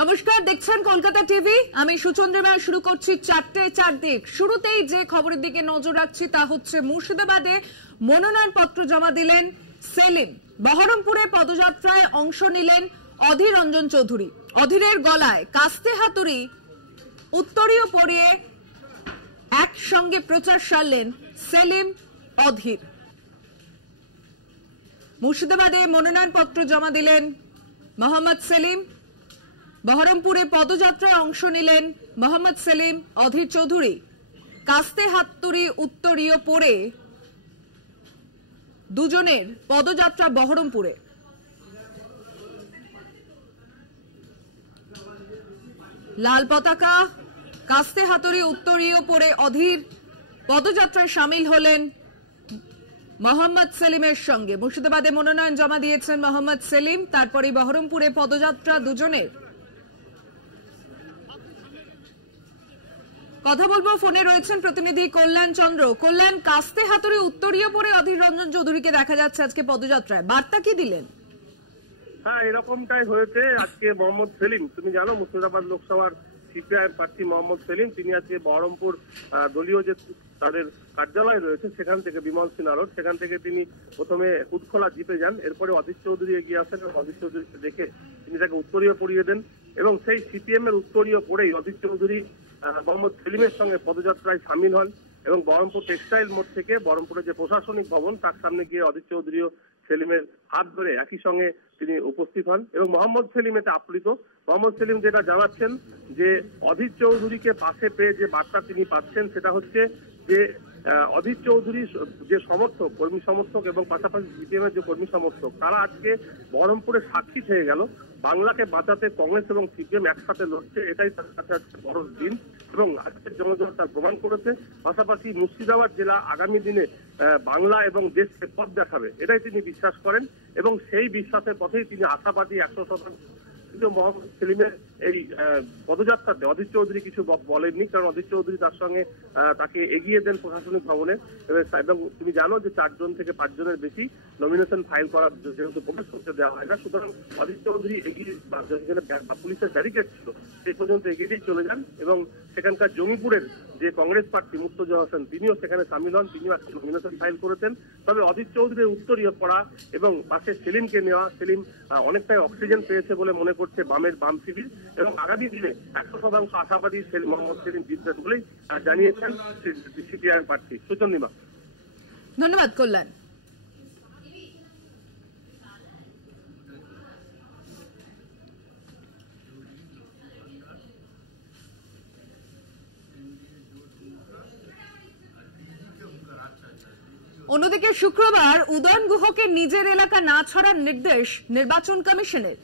নমস্কার, দেখছেন কলকাতা টিভি। আমি সুচন্দ্রিমা। শুরু করছি চারটে চারদিক। শুরুতেই যে খবরের দিকে নজর রাখছি তা হচ্ছে মুর্শিদাবাদে মনোনয়নপত্র জমা দিলেন সেলিম। বহরমপুরে পদযাত্রায় অংশ নিলেন অধীর রঞ্জন চৌধুরী। অধীরের গলায় কাস্তে হাতুড়ি উত্তরীয় পরিয়ে একসঙ্গে প্রচার সারলেন সেলিম অধীর। মুর্শিদাবাদে মনোনয়নপত্র জমা দিলেন মোহাম্মদ সেলিম। বহরমপুরে পদযাত্রায় অংশ নিলেন মোহাম্মদ সেলিম অধীর চৌধুরী। কাস্তে হাতুড়ি উত্তরীয় পরে দুজনের পদযাত্রা বহরমপুরে। লাল পতাকা, কাস্তে হাতুড়ি উত্তরীয় পরে অধীর পদযাত্রায় সামিল হলেন মোহাম্মদ সেলিমের সঙ্গে। মুর্শিদাবাদে মনোনয়ন জমা দিয়েছেন মোহাম্মদ সেলিম, তারপরে বহরমপুরে পদযাত্রা দুজনের। কথা বলবো, ফোনে রয়েছেন প্রতিনিধি কল্যাণ চন্দ্র। কল্যাণ, কাস্তে হাতুড়ি উত্তরীয় পরে অধীর রঞ্জন চৌধুরীকে দেখা যাচ্ছে আজকে পদযাত্রায়, বার্তা কি দিলেন? হ্যাঁ, এরকমটাই হয়েছে আজকে। মোহাম্মদ সেলিম, তুমি জানো মুর্শিদাবাদ লোকসভার সিপিআইএম প্রার্থী মোহাম্মদ সেলিম, তিনি আজকে বহরমপুর দলীয় যে তাদের কার্যালয় রয়েছে সেখান থেকে, বিমল সিনহা রোড, সেখান থেকে তিনি প্রথমে উৎখোলা জিপে যান। এরপরে অধীর চৌধুরী এগিয়ে আসেন এবং অধীর চৌধুরীকে দেখে তিনি তাকে উত্তরীয় পরিয়ে দেন এবং সেই সিপিএম এর উত্তরীয় পরেই অধীর চৌধুরী মোহাম্মদ সেলিমের সঙ্গে পদযাত্রায় সামিল হন এবং বহরমপুর টেক্সটাইল মোড় থেকে বহরমপুরের যে প্রশাসনিক ভবন তার সামনে গিয়ে অধীর চৌধুরীও সেলিমের হাত ধরে একই সঙ্গে তিনি উপস্থিত হন এবং মোহাম্মদ সেলিম এতে আপ্লুত। মোহাম্মদ সেলিম যেটা জানাচ্ছেন যে অধীর চৌধুরীকে পাশে পেয়ে যে বার্তা তিনি পাচ্ছেন সেটা হচ্ছে যে অধীর চৌধুরীর যে সমর্থক, কর্মী সমর্থক এবং পাশাপাশি সিপিএম এর যে কর্মী সমর্থক, তারা আজকে বহরমপুরে সাক্ষী হয়ে গেল বাংলাকে বাঁচাতে কংগ্রেস এবং সিপিএম একসাথে লড়ছে। এটাই তার কাছে আজকে বড় দিন এবং আজকের জনগণ তার প্রমাণ করেছে। পাশাপাশি মুর্শিদাবাদ জেলা আগামী দিনে বাংলা এবং দেশকে পথ দেখাবে, এটাই তিনি বিশ্বাস করেন এবং সেই বিশ্বাসের পথেই তিনি আশাবাদী 100%। কিন্তু মোহাম্মদ সেলিমের এই পদযাত্রাতে অধীর চৌধুরী কিছু বলেননি, কারণ অধীর চৌধুরী তার সঙ্গে তাকে এগিয়ে দেন প্রশাসনিক ভবনে এবং তুমি জানো যে 4 জন থেকে 5 জনের বেশি নমিনেশন ফাইল করার যেহেতু প্রবেশ করতে দেওয়া হয় না, সুতরাং অধীর চৌধুরী এগিয়ে যেখানে পুলিশের ব্যারিকেড ছিল সেই পর্যন্ত এগিয়ে চলে যান এবং সেখানকার জঙ্গিপুরের যে কংগ্রেস প্রার্থী মুর্তজা হোসেন তিনিও সেখানে সামিল হন, তিনিও একটা নমিনেশন ফাইল করেছেন। তবে অধীর চৌধুরীর উত্তরীয় পড়া এবং পাশে সেলিমকে নেওয়া, সেলিম অনেকটাই অক্সিজেন পেয়েছে বলে মনে করছে বাম শিবির এবং আগামী দিনে 100% আশাবাদী মোহাম্মদ সেলিম জিতবেন বলেই জানিয়েছেন সিপিআইএম প্রার্থী। সুচন্দ্রিমা, ধন্যবাদ কল্যাণ। অন্যদিকে শুক্রবার উদয়ন গুহকে নিজের এলাকা না ছাড়ার নির্দেশ নির্বাচন কমিশনের।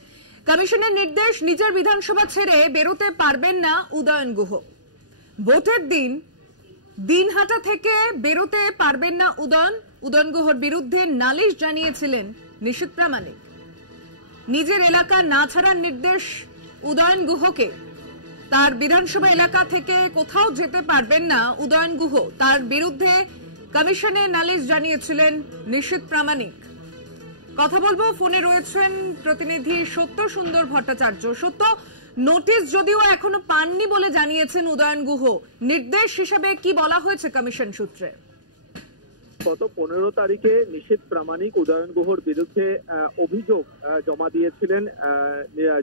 কমিশনের নির্দেশ, নিজের বিধানসভা ছেড়ে বেরোতে পারবেন না উদয়ন গুহ। ভোটের দিন দিনহাটা থেকে বেরোতে পারবেন না উদয়ন গুহর বিরুদ্ধে নালিশ জানিয়েছিলেন নিশীথ প্রামাণিক। নিজের এলাকা না ছাড়ার নির্দেশ উদয়ন গুহকে। তার বিধানসভা এলাকা থেকে কোথাও যেতে পারবেন না উদয়ন গুহ, তার বিরুদ্ধে কমিশনে নালিশ জানিয়েছিলেন নিশীথ প্রামাণিক। কথা বলবো, ফোনে রয়েছেন প্রতিনিধি সত্য সুন্দর ভট্টাচার্য। সত্য, নোটিশ যদিও এখনো পাননি বলে জানিয়েছেন উদয়ন গুহ, নির্দেশ হিসাবে কি বলা হয়েছে কমিশন সূত্রে? গত 15 তারিখে নিশীথ প্রামাণিক উদয়ন গুহর বিরুদ্ধে অভিযোগ জমা দিয়েছিলেন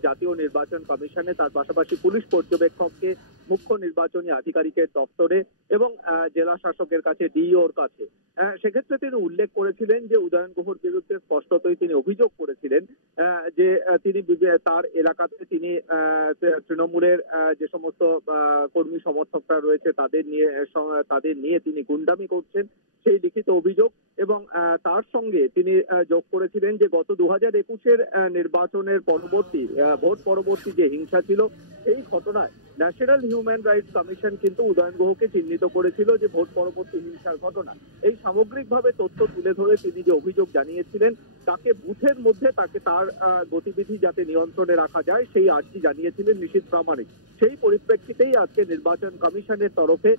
জাতীয় নির্বাচন কমিশনে, তার পাশাপাশি পুলিশ পর্যবেক্ষককে মুখ্য নির্বাচনী আধিকারিকের দপ্তরে এবং জেলা শাসকের কাছে, ডিইওর কাছে। সেক্ষেত্রে তিনি উল্লেখ করেছিলেন যে উদয়ন গুহর বিরুদ্ধে স্পষ্টতই তিনি অভিযোগ করেছিলেন যে তিনি তার এলাকাতে তিনি তৃণমূলের যে সমস্ত কর্মী সমর্থকরা রয়েছে তাদের নিয়ে তিনি গুন্ডামি করছেন, সেই লিখিত অভিযোগ। এবং তার সঙ্গে তিনি যোগ করেছিলেন যে গত 2021-এর নির্বাচনের পরবর্তী ভোট পরবর্তী যে হিংসা ছিল, এই ঘটনায় ন্যাশনাল হিউম্যান রাইটস কমিশন কিন্তু উদয়ন গুহকে চিহ্নিত করেছিল যে ভোট পরবর্তী হিংসার ঘটনা। এই সামগ্রিকভাবে তথ্য তুলে ধরে তিনি যে অভিযোগ জানিয়েছিলেন, তাকে বুথের মধ্যে তার গতিবিধি যাতে নিয়ন্ত্রণে রাখা যায় সেই আর্জি জানিয়েছিলেন নিশীথ প্রামাণিক। সেই পরিপ্রেক্ষিতেই আজকে নির্বাচন কমিশনের তরফে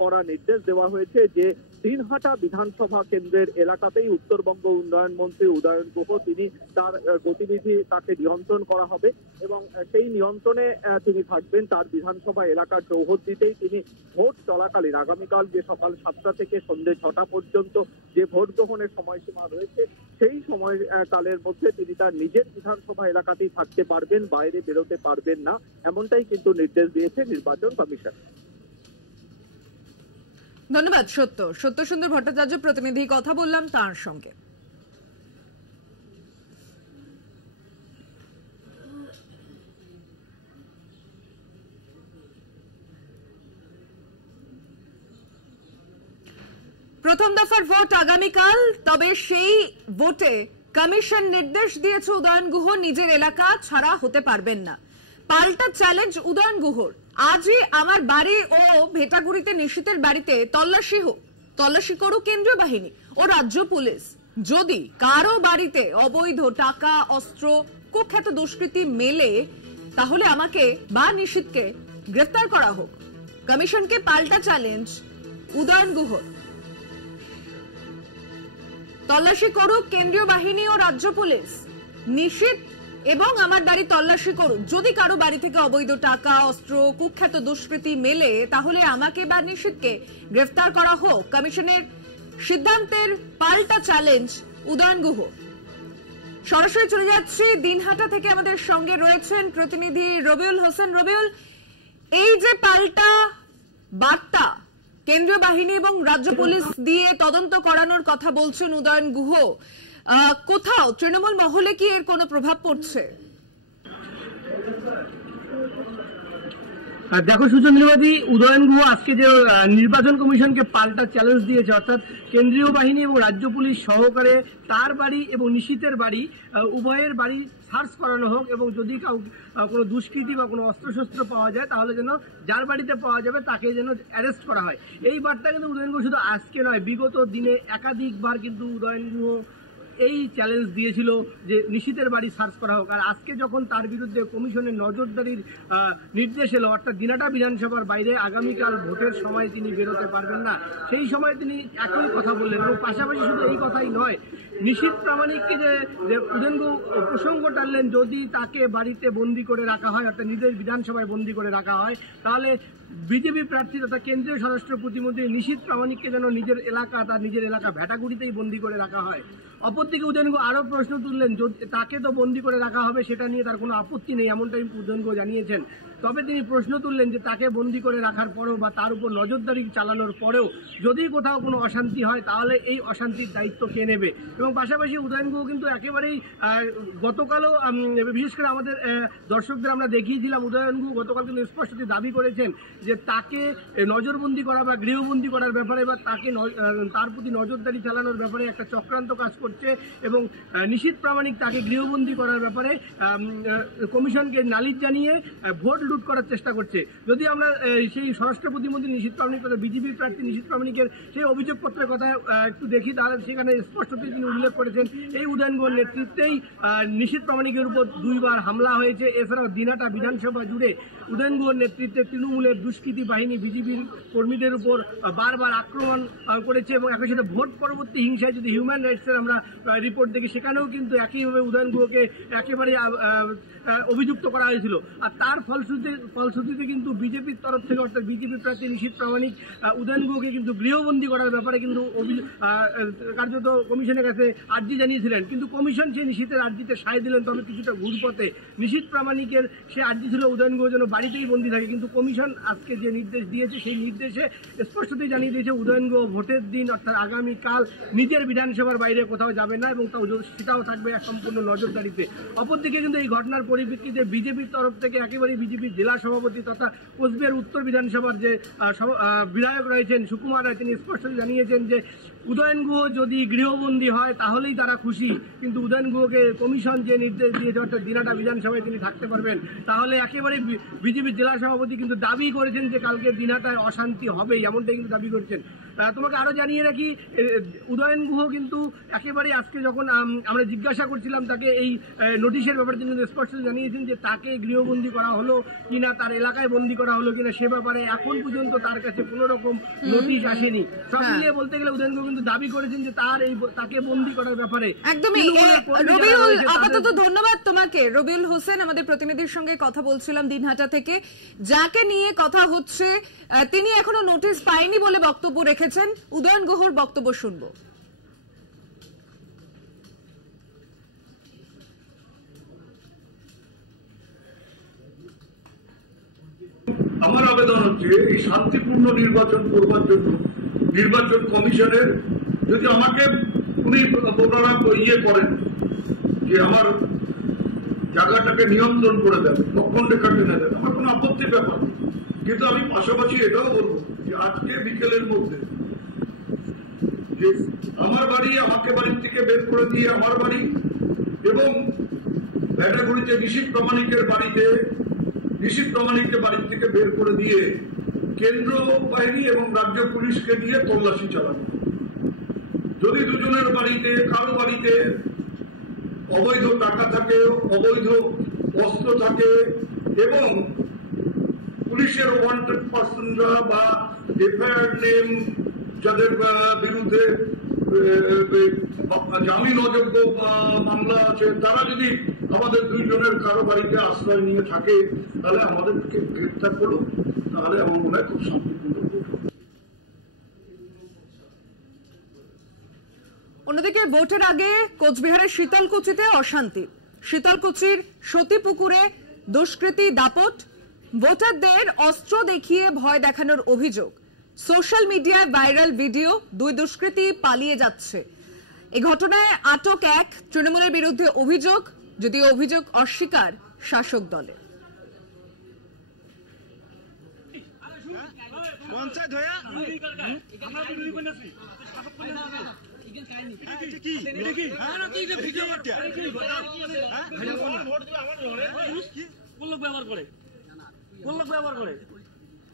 করা নির্দেশ দেওয়া হয়েছে যে দিনহাটা বিধানসভা কেন্দ্রের এলাকাতেই উত্তরবঙ্গ উন্নয়ন মন্ত্রী উদয়ন গুহ তিনি তার গতিবিধি তাকে নিয়ন্ত্রণ করা হবে এবং সেই নিয়ন্ত্রণে তিনি থাকবেন। তার বিধানসভা এলাকার চৌহদ্দিতেই তিনি ভোট চলাকালীন আগামীকাল যে সকাল 7টা থেকে সন্ধ্যে 6টা পর্যন্ত যে ভোট গ্রহণের সময়সীমা রয়েছে সেই সময়কালের মধ্যে তিনি তার নিজের বিধানসভা এলাকাতেই থাকতে পারবেন, বাইরে বেরোতে পারবেন না, এমনটাই কিন্তু নির্দেশ দিয়েছে নির্বাচন কমিশন। ধন্যবাদ সত্য সুন্দর ভট্টাচার্য, প্রতিনিধি কথা বললাম তার সঙ্গে। প্রথম দফার ভোট আগামীকাল, তবে সেই ভোটে কমিশন নির্দেশ দিয়েছে উদয়ন গুহ নিজের এলাকা ছাড়া হতে পারবেন না। পাল্টা চ্যালেঞ্জ উদয়ন গুহর, আজই আমার বাড়ি ও ভেটাগুড়িতে নিশীথের বাড়িতে তল্লাশি করুক কেন্দ্রীয় বাহিনী ও রাজ্য পুলিশ। যদি কারো বাড়িতে অবৈধ টাকা, অস্ত্র, কুখ্যাত দুষ্কৃতী মেলে তাহলে আমাকে বা নিশীথকে গ্রেফতার করা হোক। কমিশনকে পাল্টা চ্যালেঞ্জ উদয়ন গুহর। তল্লাশি করুক কেন্দ্রীয় বাহিনী ও রাজ্য পুলিশ, নিশীথ এবং আমার বাড়ি তল্লাশি করুক। যদি কারো বাড়ি থেকে অবৈধ টাকা, অস্ত্র, কুখ্যাত দুষ্কৃতী মেলে তাহলে আমাকে বা নিশীথকে গ্রেফতার করা হোক। কমিশনের সিদ্ধান্তের পাল্টা চ্যালেঞ্জ উদয়ন গুহ। সরাসরি চলে যাচ্ছি দিনহাটা থেকে, আমাদের সঙ্গে রয়েছেন প্রতিনিধি রবিউল হোসেন। রবিউল, এই যে পাল্টা বার্তা কেন্দ্রীয় বাহিনী এবং রাজ্য পুলিশ দিয়ে তদন্ত করানোর কথা বলছেন উদয়ন গুহ, কোথাও তৃণমূল মহলে কি এর কোনো প্রভাব পড়ছে? দেখো সুচন্দ্রবাদী, উদয়ন গুহ আজকে যে নির্বাচন কমিশনকে পাল্টা চ্যালেঞ্জ দিয়েছে, অর্থাৎ কেন্দ্রীয় বাহিনী এবং রাজ্য পুলিশ সহকারে তার বাড়ি এবং নিশীথের বাড়ি উভয়ের বাড়ি সার্চ করানো হোক এবং যদি কোনো দুষ্কৃতী বা কোনো অস্ত্রশস্ত্র পাওয়া যায় তাহলে যেন যার বাড়িতে পাওয়া যাবে তাকে যেন অ্যারেস্ট করা হয়। এই বার্তা কিন্তু উদয়ন গুহ শুধু আজকে নয়, বিগত দিনে একাধিকবার কিন্তু উদয়ন গুহ এই চ্যালেঞ্জ দিয়েছিল যে নিশীথের বাড়ি সার্চ করা হোক। আর আজকে যখন তার বিরুদ্ধে কমিশনের নজরদারির নির্দেশ এলো, অর্থাৎ দিনহাটা বিধানসভার বাইরে আগামীকাল ভোটের সময় তিনি বেরোতে পারবেন না, সেই সময় তিনি একই কথা বললেন। এবং পাশাপাশি শুধু এই কথাই নয়, নিশীথ প্রামাণিককে যে উদয়ন গুহ প্রসঙ্গ টানলেন, যদি তাকে বাড়িতে বন্দি করে রাখা হয়, অর্থাৎ নিজের বিধানসভায় বন্দি করে রাখা হয়, তাহলে বিজেপি প্রার্থী তথা কেন্দ্রীয় স্বরাষ্ট্র প্রতিমন্ত্রী নিশীথ প্রামাণিককে যেন তার নিজের এলাকা ভেটাগুড়িতেই বন্দি করে রাখা হয়। অপরদিকে উদয়ন গুহ আরো প্রশ্ন তুললেন, তাকে তো বন্দি করে রাখা হবে সেটা নিয়ে তার কোনো আপত্তি নেই, এমনটাই উদয়ন গুহ জানিয়েছেন। তবে তিনি প্রশ্ন তুললেন যে তাকে বন্দি করে রাখার পরেও বা তার উপর নজরদারি চালানোর পরেও যদি কোথাও কোনো অশান্তি হয় তাহলে এই অশান্তির দায়িত্ব কে নেবে। এবং পাশাপাশি উদয়ন গুহ কিন্তু একেবারেই গতকালও বিশেষ করে আমাদের দর্শকদের আমরা দেখিয়েছিলাম, উদয়ন গুহ গতকাল কিন্তু স্পষ্টতই দাবি করেছেন যে তাকে নজরবন্দি করা বা গৃহবন্দী করার ব্যাপারে বা তার প্রতি নজরদারি চালানোর ব্যাপারে একটা চক্রান্ত কাজ করছে এবং নিশীথ প্রামাণিক তাকে গৃহবন্দী করার ব্যাপারে কমিশনকে নালিশ জানিয়ে ভোট লুট করার চেষ্টা করছে। যদি আমরা সেই স্বরাষ্ট্র প্রতিমন্ত্রী নিশীথ প্রামাণিক তথা বিজেপির প্রার্থী নিশীথ প্রামাণিকের সেই অভিযোগপত্রের কথা একটু দেখি, তাহলে সেখানে স্পষ্টতই তিনি উল্লেখ করেছেন এই উদয়ন গুহর নেতৃত্বেই নিশীথ প্রামাণিকের উপর 2বার হামলা হয়েছে। এছাড়াও দিনহাটা বিধানসভা জুড়ে উদয়ন গুহর নেতৃত্বে তৃণমূলের দুষ্কৃতী বাহিনী বিজেপির কর্মীদের উপর বারবার আক্রমণ করেছে এবং একই সাথে ভোট পরবর্তী হিংসায় যদি হিউম্যান রাইটসের আমরা রিপোর্ট দেখি সেখানেও কিন্তু একইভাবে উদয়ন গুহকে একেবারে অভিযুক্ত করা হয়েছিল। আর তার ফলশ্রুতিতে কিন্তু বিজেপির তরফ থেকে অর্থাৎ বিজেপি প্রার্থী নিশীথ প্রামাণিক উদয়ন গুহকে কিন্তু গৃহবন্দী করার ব্যাপারে কিন্তু কার্যত কমিশনের কাছে আর্জি জানিয়েছিলেন, কিন্তু কমিশন সেই নিশীথের আর্জিতে সায় দিলেন। তবে কিছুটা ঘুরপথে নিশীথ প্রামাণিকের সে আর্জি ছিল উদয়ন গুহ যেন বাড়িতেই বন্দী থাকে, কিন্তু কমিশন আজকে যে নির্দেশ দিয়েছে সেই নির্দেশে স্পষ্টতই জানিয়ে দিয়েছে উদয়ন গুহ ভোটের দিন অর্থাৎ আগামীকাল নিজের বিধানসভার বাইরে কোথাও যাবে না এবং সেটাও থাকবে সম্পূর্ণ নজরদারিতে। অপরদিকে কিন্তু এই ঘটনার পরিপ্রেক্ষিতে বিজেপির তরফ থেকে একেবারে বিজেপির জেলা সভাপতি তথা কোচবিহার উত্তর বিধানসভার যে বিধায়ক রয়েছেন সুকুমার রায়, তিনি স্পষ্ট জানিয়েছেন যে উদয়ন গুহ যদি গৃহবন্দী হয় তাহলেই তারা খুশি, কিন্তু উদয়ন গুহকে কমিশন যে নির্দেশ দিয়েছে অর্থাৎ দিনাটা বিধানসভায় তিনি থাকতে পারবেন, তাহলে একেবারে বিজেপির জেলা সভাপতি কিন্তু দাবি করেছেন যে কালকে দিনাটায় অশান্তি হবেই, এমনটাই কিন্তু দাবি করেছেন। তোমাকে আরো জানিয়ে রাখি, উদয়ন গুহ কিন্তু একেবারে আজকে যখন আমরা জিজ্ঞাসা করছিলাম তাকে এই নোটিশের ব্যাপারে তিনি স্পষ্ট জানিয়েছেন যে তাকে গৃহবন্দী করা হলো কিনা, তার এলাকায় বন্দী করা হলো কিনা সে ব্যাপারে এখন পর্যন্ত তার কাছে কোনো রকম নোটিশ আসেনি। সব মিলিয়ে বলতে গেলে উদয়ন গুহ কিন্তু দাবি করেছেন যে তাকে বন্দী করার ব্যাপারে একদমই। রবিউল, আপাতত ধন্যবাদ তোমাকে। রবিউল হোসেন আমাদের প্রতিনিধির সঙ্গে কথা বলছিলাম দিনহাটা থেকে। যাকে নিয়ে কথা হচ্ছে তিনি এখনো নোটিশ পায়নি বলে বক্তব্য রেখেছেন। উদয়ন গুহর বক্তব্য শুনবো। আমার আবেদন হচ্ছে এই শান্তিপূর্ণ নির্বাচন করবার জন্য নির্বাচন কমিশনের যদি আমাকে উনি করেন যে আমার জায়গাটাকে নিয়ন্ত্রণ করে দেন, লক্ষণ রেখা টেনে দেন, আমার কোনো আপত্তির ব্যাপার নেই। কিন্তু আমি পাশাপাশি এটাও বলবো যে আজকে বিকেলের মধ্যে যে আমার বাড়ি আমাকে বাড়ির থেকে বের করে দিয়ে আমার বাড়ি এবং ভ্যাটাগুড়িতে নিশীথ প্রামাণিকের বাড়ির থেকে বের করে দিয়ে কেন্দ্র বাহিনী এবং রাজ্য পুলিশকে দিয়ে তল্লাশি চালানো। যদি দুজনের বাড়িতে কারো বাড়িতে অবৈধ টাকা থাকে, অবৈধ অস্ত্র থাকে এবং পুলিশের ওয়ান্টেড পার্সনরা বা এফআইআর নেম যাদের বিরুদ্ধে জামিন অযোগ্য মামলা আছে, তারা যদি আমাদের দুইজনের কারো বাড়িতে আশ্রয় নিয়ে থাকে তাহলে আমাদেরকে গ্রেফতার করো, তাহলে আমার মনে হয় খুব শান্তিপূর্ণ। অন্যদিকে ভোটের আগে কোচবিহারের শীতলকুচিতে অশান্তি। শীতলকুচির সতীপুকুরে দুষ্কৃতী দাপট, ভোটারদের অস্ত্র দেখিয়ে ভয় দেখানোর অভিযোগ। সোশ্যাল মিডিয়ায় ভাইরাল ভিডিও, দুই দুষ্কৃতী পালিয়ে যাচ্ছে। এই ঘটনায় আটক এক, তৃণমূলের বিরুদ্ধে অভিযোগ, যদিও অভিযোগ অস্বীকার শাসক দলে।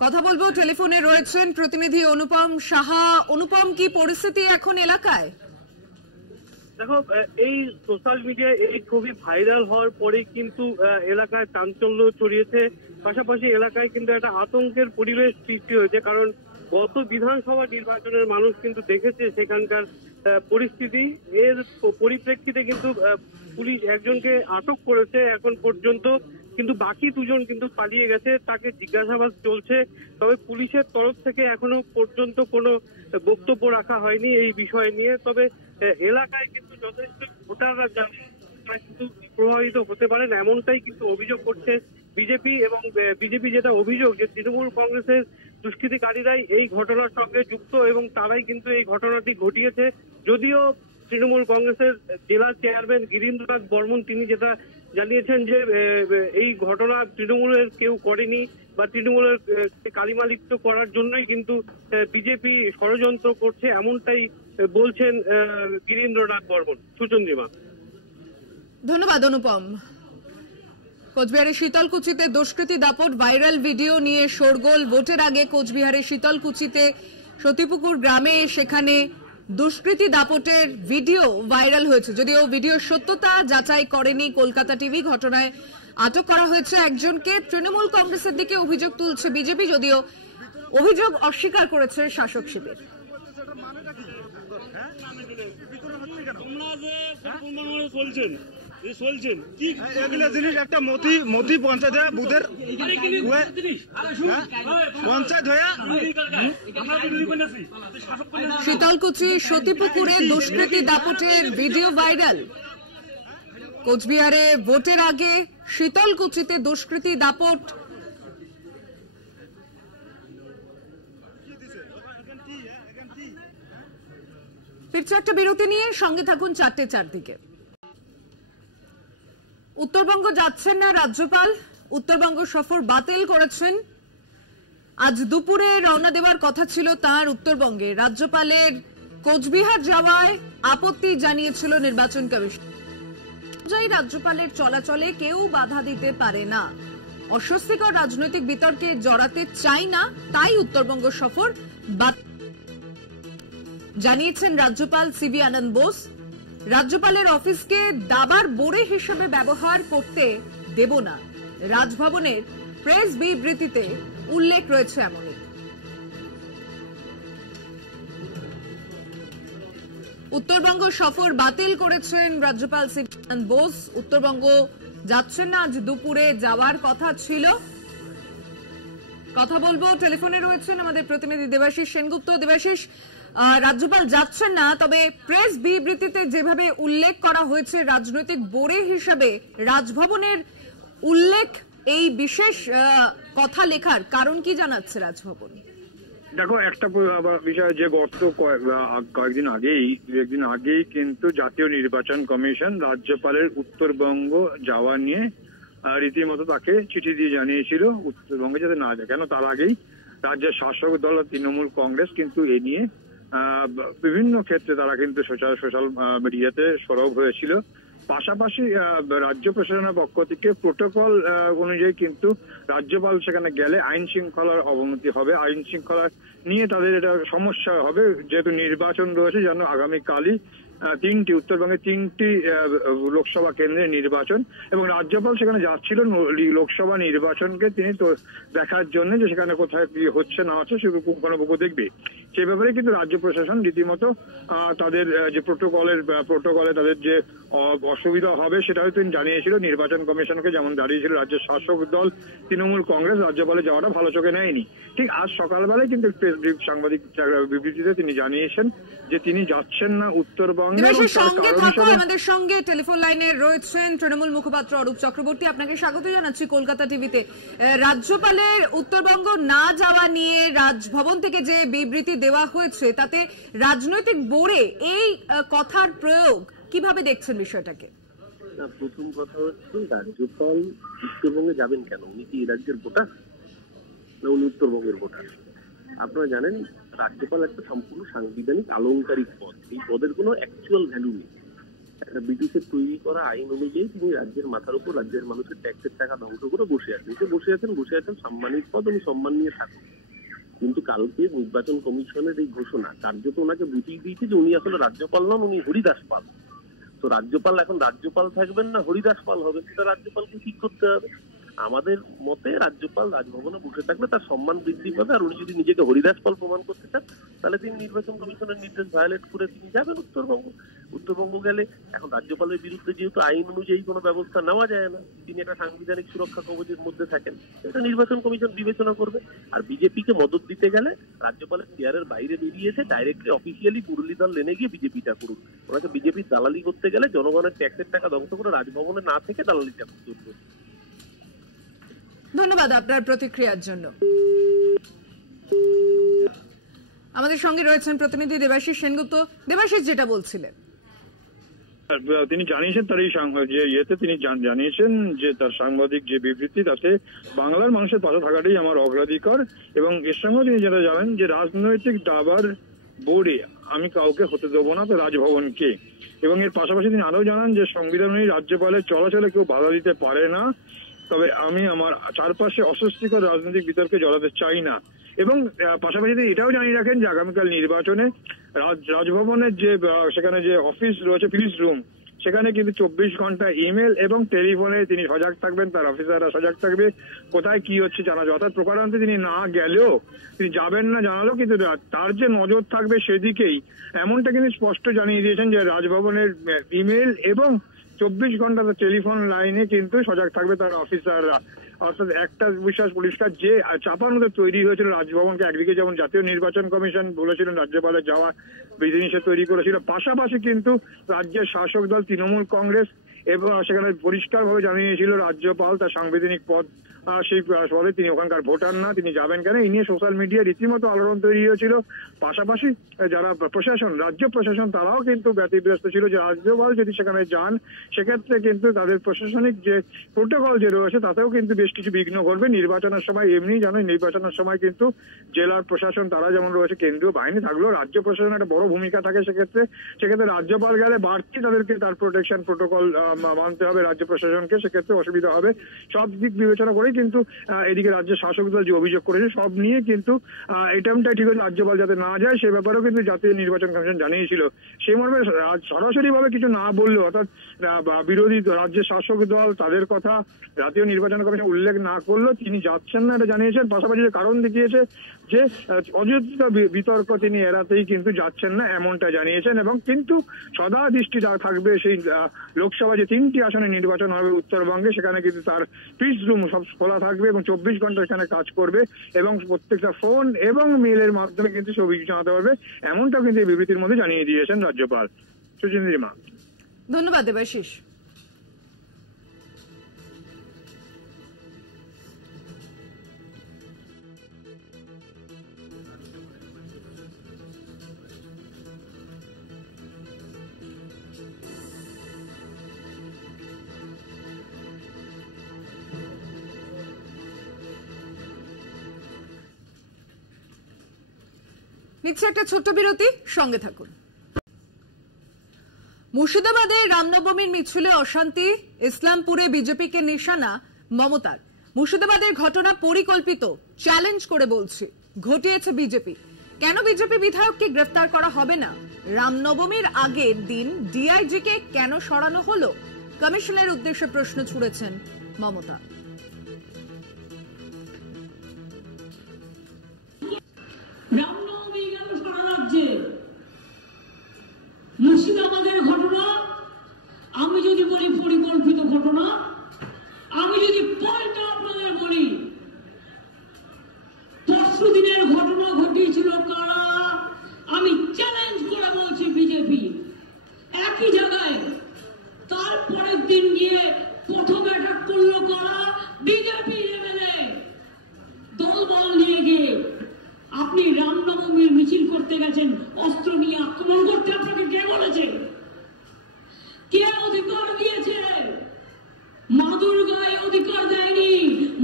কথা বলবো, টেলিফোনে রয়েছেন প্রতিনিধি অনুপম সাহা। অনুপম, কি পরিস্থিতি এখন এলাকায়? দেখো, এই সোশ্যাল মিডিয়ায় এই ছবি ভাইরাল হওয়ার পরে কিন্তু এলাকায় চাঞ্চল্য ছড়িয়েছে, পাশাপাশি এলাকায় কিন্তু একটা আতঙ্কের পরিবেশ সৃষ্টি হয়েছে। কারণ গত বিধানসভা নির্বাচনের মানুষ কিন্তু দেখেছে সেখানকার পরিস্থিতি। এর পরিপ্রেক্ষিতে কিন্তু পুলিশ একজনকে আটক করেছে এখন পর্যন্ত, কিন্তু বাকি দুজন কিন্তু পালিয়ে গেছে, তাকে জিজ্ঞাসাবাদ চলছে। তবে পুলিশের তরফ থেকে এখনো পর্যন্ত কোনো বক্তব্য রাখা হয়নি এই বিষয় নিয়ে। তবে এলাকায় কিন্তু যথেষ্ট ভোটাররা কিন্তু প্রভাবিত হতে পারেন, এমনটাই কিন্তু অভিযোগ করছে বিজেপি। এবং বিজেপি যেটা অভিযোগ যে তৃণমূল কংগ্রেসের দুষ্কৃতিকারীরাই এই ঘটনার সঙ্গে যুক্ত এবং তারাই কিন্তু এই ঘটনাটি ঘটিয়েছে। যদিও তৃণমূল কংগ্রেসের জেলা চেয়ারম্যান গিরীন্দ্রনাথ বর্মন তিনি যেটা জানিয়েছেন যে এই ঘটনা তৃণমূলের কেউ করেনি বা তৃণমূলের কালিমালিপ্ত করার জন্যই কিন্তু বিজেপি ষড়যন্ত্র করছে, এমনটাই বলছেন গিরীন্দ্রনাথ বর্মন। সুচন্দ্রিমা, ধন্যবাদ অনুপম। কোচবিহারের শীতলকুচিতে দুষ্কৃতী দাপট, ভাইরাল ভিডিও নিয়ে শোরগোল। ভোটের আগে কোচবিহারের শীতলকুচিতে সতীপুকুর গ্রামে সেখানে দুষ্কৃতী দাপটের ভিডিও ভাইরাল হয়েছে, যদিও ভিডিওর সত্যতা যাচাই করেনি কলকাতা টিভি। ঘটনায় আটক করা হয়েছে একজনকে। তৃণমূল কংগ্রেসের দিকে অভিযোগ তুলছে বিজেপি, যদিও অভিযোগ অস্বীকার করেছে শাসক শিবির। একটা মতি পঞ্চায়েত বুথের পঞ্চায়েত হয়ে শীতলকুচি সতীপুকুরে দুষ্কৃতী দাপটের ভিডিও ভাইরাল। কোচবিহারে ভোটের আগে শীতলকুচিতে দুষ্কৃতী দাপট। ফিরছে একটা বিরতি নিয়ে, সঙ্গে থাকুন 4:04 দিকে। উত্তরবঙ্গ যাচ্ছেন না রাজ্যপাল, উত্তরবঙ্গ সফর বাতিল করেছেন। আজ দুপুরে রওনা দেওয়ার কথা ছিল তার উত্তরবঙ্গে। রাজ্যপালের কোচবিহার যাওয়ায় আপত্তি জানিয়েছিল নির্বাচন কমিশন। রাজ্যপালের চলাচলে কেউ বাধা দিতে পারে না। অস্বস্তিকর রাজনৈতিক বিতর্কে জড়াতে চাই না, তাই উত্তরবঙ্গ সফর জানিয়েছেন রাজ্যপাল সিভি আনন্দ বোস। রাজ্যপালের অফিসকে দাবার বোড়ে হিসেবে ব্যবহার করতে দেব না, রাজভবনের প্রেস বিবৃতিতে উল্লেখ রয়েছে এমনই। উত্তরবঙ্গ সফর বাতিল করেছেন রাজ্যপাল সিভি আনন্দ বোস। উত্তরবঙ্গ যাচ্ছেন না, আজ দুপুরে যাওয়ার কথা ছিল। কথা বলবো, টেলিফোনে রয়েছেন আমাদের প্রতিনিধি দেবাশিস সেনগুপ্ত। দেবাশিস, রাজ্যপাল যাচ্ছেন না, তবে প্রেস বিবৃতিতে যেভাবে উল্লেখ করা হয়েছে রাজনৈতিক বোড়ে হিসেবে রাজভবনের উল্লেখ, এই বিশেষ কথা লেখার কারণ কি জানাচ্ছে রাজভবন? দেখো, একটা বিষয় যে গত কয়েকদিন আগেই কিন্তু জাতীয় নির্বাচন কমিশন রাজ্যপালের উত্তরবঙ্গ যাওয়া নিয়ে রীতিমতো তাকে চিঠি দিয়ে জানিয়েছিল উত্তরবঙ্গে যাতে না যায়। কেন, তার আগেই রাজ্যের শাসক দল তৃণমূল কংগ্রেস কিন্তু এ নিয়ে বিভিন্ন ক্ষেত্রে তারা কিন্তু সোশ্যাল মিডিয়াতে সরব হয়েছিল। পাশাপাশি রাজ্য প্রশাসনের পক্ষ থেকে প্রোটোকল অনুযায়ী কিন্তু রাজ্যপাল সেখানে গেলে আইন শৃঙ্খলার অবনতি হবে, আইন শৃঙ্খলা নিয়ে তাদের এটা সমস্যা হবে, যেহেতু নির্বাচন রয়েছে। যেন আগামীকালই উত্তরবঙ্গে 3টি লোকসভা কেন্দ্রের নির্বাচন, এবং রাজ্যপাল সেখানে যাচ্ছিল লোকসভা নির্বাচনকে তিনি তো দেখার জন্য যে সেখানে কোথায় কি হচ্ছে না হচ্ছে সেগুলো পুঙ্খানুপুঙ্খ দেখবে। সেই ব্যাপারে কিন্তু রাজ্য প্রশাসন রীতিমতো তাদের যে প্রোটোকলে তাদের যে অসুবিধা হবে সেটা হয়তো তিনি জানিয়েছিল নির্বাচন কমিশনকে, যেমন দাঁড়িয়েছিল রাজ্যের শাসক দল তৃণমূল কংগ্রেস। রাজ্যপালে যাওয়াটা ভালো চোখে নেয়নি। ঠিক আজ সকালবেলায় কিন্তু সাংবাদিক বিবৃতিতে তিনি জানিয়েছেন যে তিনি যাচ্ছেন না উত্তরবঙ্গে। আমাদের সঙ্গে টেলিফোন লাইনে রয়েছেন তৃণমূল মুখপাত্র অরূপ চক্রবর্তী। আপনাকে স্বাগত জানাচ্ছি কলকাতা টিভিতে। রাজ্যপালের উত্তরবঙ্গ না যাওয়া নিয়ে রাজভবন থেকে যে বিবৃতি দেওয়া হয়েছে তাতে রাজনৈতিক বোড়ে এই কথার প্রয়োগ কিভাবে দেখছেন বিষয়টাকে? প্রথম কথা হচ্ছে, রাজ্যপাল উত্তরবঙ্গে যাবেন কেন? উনি কি রাজ্যের ভোটার না উনি উত্তরবঙ্গের ভোটার? আপনারা জানেন রাজ্যপাল একটা সম্পূর্ণ সাংবিধানিক আলংকারিক পদ। এই পদের কোনো অ্যাকচুয়াল ভ্যালু নেই। একটা ব্রিটিশের তৈরি করা আইন অনুযায়ী তিনি রাজ্যের মাথার উপর রাজ্যের মানুষের ট্যাক্সের টাকা ধ্বংস করে বসে আছেন সম্মানিত পদ, উনি সম্মান নিয়ে থাকুন। কিন্তু কালকে নির্বাচন কমিশনের এই ঘোষণা কার্যত ওনাকে বুঝিয়ে দিয়েছে যে উনি আসলে রাজ্যপাল নন, উনি হরিদাস পাল। তো রাজ্যপাল এখন রাজ্যপাল থাকবেন না হরিদাস পাল হবেন, সেটা রাজ্যপালকে ঠিক করতে হবে। আমাদের মতে রাজ্যপাল রাজভবনে বসে থাকলে তার সম্মান বৃদ্ধি পাবে। আর উনি যদি নিজেকে হরিদাস পাল প্রমাণ করতে চান তাহলে তিনি নির্বাচন কমিশনের নির্দেশ ভায়োলেট করে তিনি যাবেন উত্তরবঙ্গ গেলে এখন রাজ্যপালের বিরুদ্ধে যেহেতু আইন অনুযায়ী কোনো ব্যবস্থা নেওয়া যায় না, তিনি একটা সাংবিধানিক সুরক্ষা কবচের মধ্যে থাকেন, এটা নির্বাচন কমিশন বিবেচনা করবে। আর বিজেপিকে মদত দিতে গেলে রাজ্যপালের চেয়ারের বাইরে বেরিয়ে এসে ডাইরেক্টলি অফিসিয়ালি মুরলীধর লেনে গিয়ে বিজেপিটা করুন। ওনাকে বিজেপির দালালি করতে গেলে জনগণের ট্যাক্সের টাকা ধ্বংস করে রাজভবনে না থেকে দালালিটা করতে। ধন্যবাদ আপনার প্রতিক্রিয়ার জন্য। আমাদের সঙ্গে রয়েছেন প্রতিনিধি দেবাশিস সেনগুপ্ত। দেবাশিস, যেটা বলছিলেন, তিনি জানিয়েছেন তার এই তিনি জানিয়েছেন যে তার সাংবাদিক যে বিবৃতি তাতে বাংলার মানুষের পাশে থাকাটাই আমার অগ্রাধিকার, এবং এর সঙ্গে তিনি যেটা জানেন যে রাজনৈতিক দাবার বোর্ডে আমি কাউকে হতে দেবো না, তো রাজভবনকে। এবং এর পাশাপাশি তিনি আরো জানান যে সংবিধান অনুযায়ী রাজ্যপালের চলাচলে কেউ বাধা দিতে পারে না, তবে আমি আমার চারপাশে অস্বস্তিকর রাজনৈতিক বিতর্কে জড়াতে চাই না। এবং পাশাপাশি তিনি এটাও জানিয়ে রাখেন যে আগামীকাল নির্বাচনে রাজভবনের যে সেখানে যে অফিস রয়েছে প্রিন্স রুম, সেখানে কিন্তু 24 ঘন্টা ইমেল এবং টেলিফোনে তিনি সজাগ থাকবেন, তার অফিসাররা সজাগ থাকবে, কোথায় কি হচ্ছে জানা যায়। অর্থাৎ প্রকারান্তে তিনি না গেলেও, তিনি যাবেন না জানালো, কিন্তু তার যে নজর থাকবে সেদিকেই, এমনটা কিন্তু স্পষ্ট জানিয়ে দিয়েছেন যে রাজভবনের ইমেল এবং 24 ঘন্টা টেলিফোন লাইনে কিন্তু সজাগ থাকবে তার অফিসাররা। অর্থাৎ একটা বিশ্বাস পরিষ্কার যে চাপার মধ্যে তৈরি হয়েছিল রাজভবনকে, একদিকে যেমন জাতীয় নির্বাচন কমিশন বলেছিলেন রাজ্যপালের যাওয়া বিধিনিষেধ তৈরি করেছিল, পাশাপাশি কিন্তু রাজ্যের শাসক দল তৃণমূল কংগ্রেস এবং সেখানে পরিষ্কারভাবে জানিয়েছিল রাজ্যপাল তার সাংবিধানিক পদ সেই ফলে তিনি ওখানকার ভোটার না, তিনি যাবেন কেন, এই নিয়ে সোশ্যাল মিডিয়ায় রীতিমতো আলোড়ন তৈরি হয়েছিল। পাশাপাশি যারা প্রশাসন, রাজ্য প্রশাসন, তারাও কিন্তু ব্যতিব্যস্ত ছিল যে রাজ্যপাল যদি সেখানে যান সেক্ষেত্রে কিন্তু তাদের প্রশাসনিক যে প্রোটোকল যে রয়েছে তাতেও কিন্তু বেশ কিছু বিঘ্ন ঘটবে। নির্বাচনের সময় এমনি জানো, নির্বাচনের সময় কিন্তু জেলার প্রশাসন তারা যেমন রয়েছে, কেন্দ্রীয় বাহিনী থাকলেও রাজ্য প্রশাসনের একটা বড় ভূমিকা থাকে। সেক্ষেত্রে রাজ্যপাল গেলে বাড়তি তাদেরকে তার প্রোটেকশন প্রোটোকল মানতে হবে রাজ্য প্রশাসনকে, সেক্ষেত্রে অসুবিধা হবে। সব দিক বিবেচনা করেই কিন্তু এদিকে রাজ্যের শাসক দল যে অভিযোগ করেছে সব নিয়ে কিন্তু এটামটাই ঠিক হচ্ছে, রাজ্যপাল যাতে না যায় সে ব্যাপারেও কিন্তু জাতীয় নির্বাচন কমিশন জানিয়েছিল। সেই মর্মে সরাসরি ভাবে কিছু না বললেও, অর্থাৎ বিরোধী রাজ্যের শাসক দল তাদের কথা জাতীয় নির্বাচন কমিশন উল্লেখ না করলেও তিনি যাচ্ছেন না এটা জানিয়েছেন। পাশাপাশি যে কারণ দেখিয়েছে যে অযোধ্যা বিতর্ক তিনি এড়াতেই কিন্তু যাচ্ছেন না এমনটা জানিয়েছেন। এবং কিন্তু সদা দৃষ্টি থাকবে সেই লোকসভা যে 3টি আসনে নির্বাচন হবে উত্তরবঙ্গে, সেখানে কিন্তু তার পিস রুম সব খোলা থাকবে এবং 24 ঘন্টা এখানে কাজ করবে এবং প্রত্যেকটা ফোন এবং মেইলের মাধ্যমে কিন্তু ছবি জানাতে পারবে, এমনটাও কিন্তু এই বিবৃতির মধ্যে জানিয়ে দিয়েছেন রাজ্যপাল। সুচিন্দ্রিমা, ধন্যবাদ দেবাশিস। নিচ্ছে একটা ছোট্ট বিরতি, সঙ্গে থাকুন। মুর্শিদাবাদে রামনবমীর মিছিলে অশান্তি, ইসলামপুরে বিজেপিকে নিশানা মমতার। মুর্শিদাবাদের ঘটনা পরিকল্পিত, চ্যালেঞ্জ করে বলছি ঘটিয়েছে বিজেপি। কেন বিজেপি বিধায়ককে গ্রেফতার করা হবে না? রামনবমীর আগের দিন ডিআইজিকে কেন সরানো হলো? কমিশনের উদ্দেশ্যে প্রশ্ন ছুড়েছেন মমতা। মুর্শিদাবাদের ঘটনা আমি যদি বলি পরিকল্পিত ঘটনা, আমি যদি পয়েন্টটা আপনাদের বলি, পরশু দিনের ঘটনা ঘটিয়েছিল কারা? আমি চ্যালেঞ্জ করে বলছি বিজেপি। একই জায়গায় তারপরের দিন গিয়ে প্রথম অ্যাটাক করলো কারা? বিজেপি এমএলএ দলবল নিয়ে গিয়ে। আপনি রামনবমীর মিছিল করতে গেছেন, অস্ত্র নিয়ে আক্রমণ করতে আপনাকে কে বলেছে? কে অধিকার দিয়েছে? মা দুর্গায় অধিকার দেয়নি।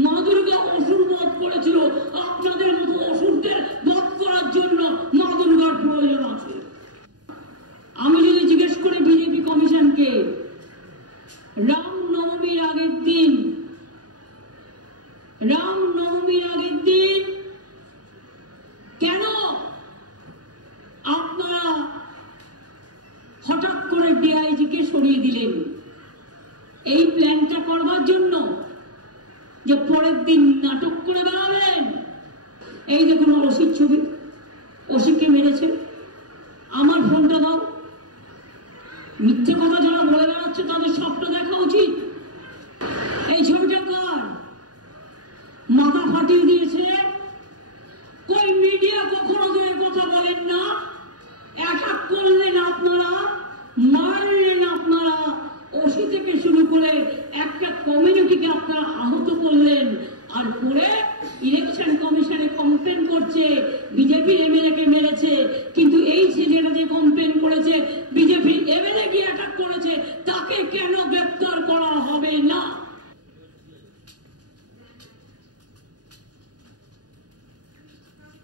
মা দুর্গা অসুর বধ করেছিল, আপনাদের মতো অসুরদের বধ করার জন্য মা দুর্গার প্রয়োজন আছে। আমি যদি জিজ্ঞেস করি বিজেপি কমিশনকে, রামনবমীর আগের দিন কেন আপনারা হঠাৎ করে ডিআইজিকে সরিয়ে দিলেন? এই প্ল্যানটা করবার জন্য যে পরের দিন নাটক করে বেড়াবেন। এই দেখুন অসির ছবি, অসিকে মেরেছে। আমার ফোনটা দাও। মিথ্যে কথা যারা বলে বেড়াচ্ছে তাদের সবটা দেখা উচিত। এই ছবিটা কার? মাথা ফাটিয়ে দিয়েছে। কই মিডিয়া কখনো ধরে কথা বলেন না? অ্যাটাক করলেন আপনারা, মারলেন আপনারা, ওসি থেকে শুরু করে একটা কমিউনিটিকে আপনারা আহত করলেন। আর পরে ইলেকশন কমিশনে কমপ্লেন করছে বিজেপি এমএলএ কে মেরেছে। কিন্তু এই ছেলেটা যে কমপ্লেন করেছে বিজেপি এমএলএ গিয়ে অ্যাটাক করেছে, তাকে কেন গ্রেফতার করা হবে না?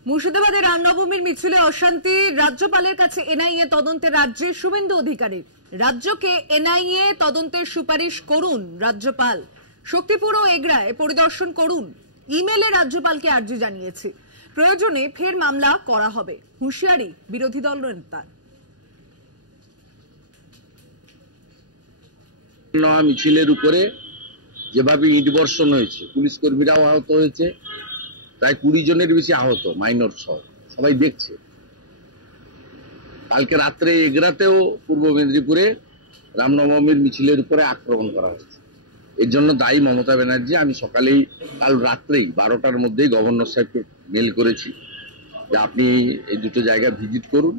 মুর্শিদাবাদের রামনবমীর মিছিলে অশান্তি, রাজ্যপালের কাছে এনআইএ তদন্তে রাজ্যের শুভেন্দু অধিকারী। রাজ্যকে এনআইএ তদন্তের সুপারিশ করুন রাজ্যপাল। শক্তিপুর ও এগরায় পরিদর্শন করুন। ইমেলে রাজ্যপালকে আর্জি জানিয়েছি, প্রয়োজনে ফের মামলা করা হবে, হুঁশিয়ারি বিরোধী দল নেতার। মিছিলের উপরে যেভাবে ইট বর্ষণ হয়েছে, পুলিশ কর্মীরাও আহত হয়েছে, প্রায় 20 জনের বেশি আহত, মাইনর সহ, সবাই দেখছে। কালকে রাত্রে এগরাতেও পূর্ব মেদিনীপুরে রামনবমীর মিছিলের উপরে আক্রমণ করা হয়েছে। এর জন্য দায়ী মমতা ব্যানার্জি। আমি সকালেই, কাল রাত্রেই 12টার মধ্যেই গভর্নর সাহেবকে মেল করেছি যে আপনি এই দুটো জায়গা ভিজিট করুন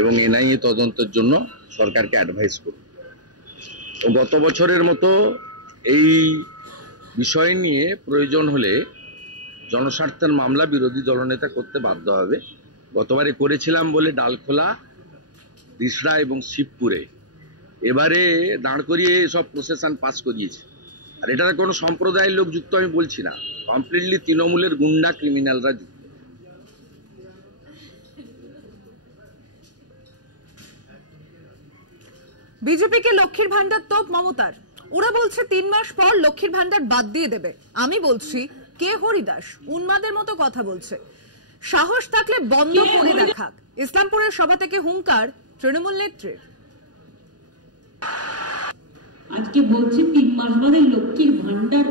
এবং এনআইএ তদন্তের জন্য সরকারকে অ্যাডভাইস করুন। গত বছরের মতো এই বিষয় নিয়ে প্রয়োজন হলে জনস্বার্থের মামলা বিরোধী দলনেতা করতে বাধ্য হবে। গতবারে করেছিলাম বলে ডালখোলা, রিসড়া এবং শিবপুরে এবারে দাঁড় করিয়ে সব প্রসেশন পাস করিয়েছে। আর এটাতে কোনো সম্প্রদায়ের লোক যুক্ত আমি বলছি না, কমপ্লিটলি তৃণমূলের গুন্ডা ক্রিমিনালরা যুক্ত। বিজেপিকে লক্ষ্মীর ভান্ডার তোপ মমতার, ওরা বলছে 3 মাস পর লক্ষ্মীর ভান্ডার বাদ দিয়ে দেবে। আমি বলছি কে হরিদাস উন্মাদের মতো কথা বলছে, সাহস থাকলে বন্ধ করে দেখাক। ইসলামপুরের সভা থেকে হুঙ্কার তৃণমূল নেত্রীর। আজকে বলছে 3 মাস বাদে লক্ষ্মীর ভান্ডার